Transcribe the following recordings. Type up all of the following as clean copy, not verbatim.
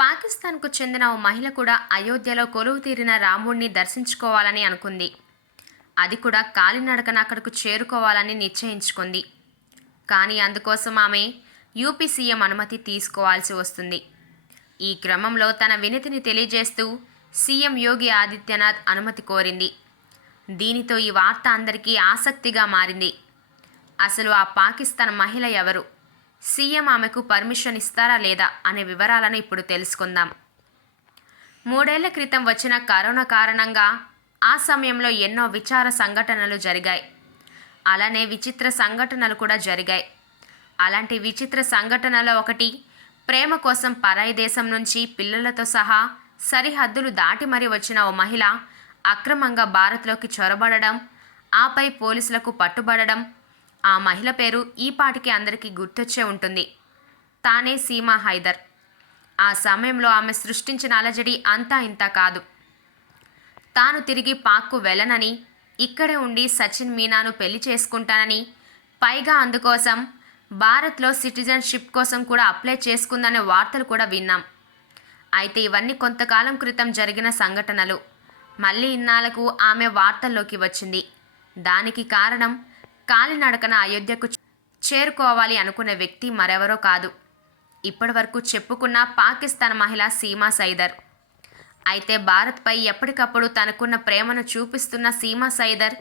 పాకిస్తాన్కు చెందిన ఓ మహిళ కూడా అయోధ్యలో కొలువుతీరిన రాముడిని దర్శించుకోవాలని అనుకుంది. అది కూడా కాలినడకన అక్కడకు చేరుకోవాలని నిశ్చయించుకుంది. కానీ అందుకోసం ఆమె యూపీ సీఎం అనుమతి తీసుకోవాల్సి వస్తుంది. ఈ క్రమంలో తన వినతిని తెలియజేస్తూ సీఎం యోగి ఆదిత్యనాథ్ అనుమతి కోరింది. దీనితో ఈ వార్త అందరికీ ఆసక్తిగా మారింది. అసలు ఆ పాకిస్తాన్ మహిళ ఎవరు? సీఎం ఆమెకు పర్మిషన్ ఇస్తారా లేదా అనే వివరాలను ఇప్పుడు తెలుసుకుందాం. 3 ఏళ్ల క్రితం వచ్చిన కరోనా కారణంగా ఆ సమయంలో ఎన్నో విచార సంఘటనలు జరిగాయి. అలానే విచిత్ర సంఘటనలు కూడా జరిగాయి. అలాంటి విచిత్ర సంఘటనలో ఒకటి, ప్రేమ కోసం పరాయి దేశం నుంచి పిల్లలతో సహా సరిహద్దులు దాటి మరీ వచ్చిన ఓ మహిళ అక్రమంగా భారత్లోకి చొరబడడం, ఆపై పోలీసులకు పట్టుబడడం. ఆ మహిళ పేరు ఈపాటికి అందరికీ గుర్తొచ్చే ఉంటుంది. తానే సీమా హైదర్. ఆ సమయంలో ఆమె సృష్టించిన అలజడి అంతా ఇంతా కాదు. తాను తిరిగి పాక్కు వెళ్ళనని, ఇక్కడే ఉండి సచిన్ మీనాను పెళ్లి చేసుకుంటానని, పైగా అందుకోసం భారత్లో సిటిజన్షిప్ కోసం కూడా అప్లై చేసుకుందనే వార్తలు కూడా విన్నాం. అయితే ఇవన్నీ కొంతకాలం క్రితం జరిగిన సంఘటనలు. మళ్ళీ ఇన్నాళ్లకు ఆమె వార్తల్లోకి వచ్చింది. దానికి కారణం, కాలినడకన అయోధ్యకు చేరుకోవాలి అనుకునే వ్యక్తి మరెవరో కాదు, ఇప్పటివరకు చెప్పుకున్న పాకిస్తాన్ మహిళ సీమా సైదర్. అయితే భారత్పై ఎప్పటికప్పుడు తనకున్న ప్రేమను చూపిస్తున్న సీమా సైదర్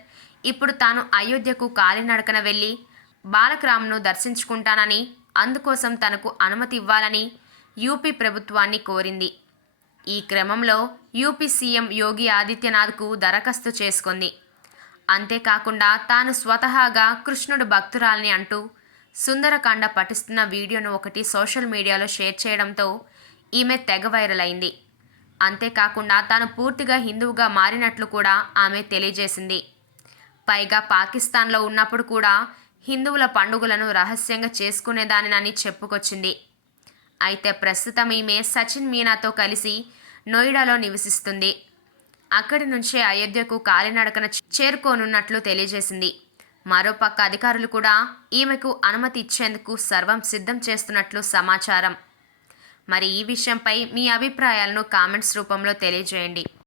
ఇప్పుడు తాను అయోధ్యకు కాలినడకన వెళ్ళి బాలకరామ్ను దర్శించుకుంటానని, అందుకోసం తనకు అనుమతి ఇవ్వాలని యూపీ ప్రభుత్వాన్ని కోరింది. ఈ క్రమంలో యూపీ సీఎం యోగి ఆదిత్యనాథ్కు దరఖాస్తు చేసుకుంది. అంతేకాకుండా తాను స్వతహాగా కృష్ణుడు భక్తురాల్ని అంటూ సుందరకాండ పఠిస్తున్న వీడియోను ఒకటి సోషల్ మీడియాలో షేర్ చేయడంతో ఈమె తెగ వైరల్ అయింది. అంతేకాకుండా తాను పూర్తిగా హిందువుగా మారినట్లు కూడా ఆమె తెలియజేసింది. పైగా పాకిస్తాన్లో ఉన్నప్పుడు కూడా హిందువుల పండుగలను రహస్యంగా చేసుకునేదానినని చెప్పుకొచ్చింది. అయితే ప్రస్తుతం ఈమె సచిన్ మీనాతో కలిసి నోయిడాలో నివసిస్తుంది. అక్కడి నుంచే అయోధ్యకు కాలినడకన చేరుకోనున్నట్లు తెలియజేసింది. మరోపక్క అధికారులు కూడా ఈమెకు అనుమతి ఇచ్చేందుకు సర్వం సిద్ధం చేస్తున్నట్లు సమాచారం. మరి ఈ విషయంపై మీ అభిప్రాయాలను కామెంట్స్ రూపంలో తెలియజేయండి.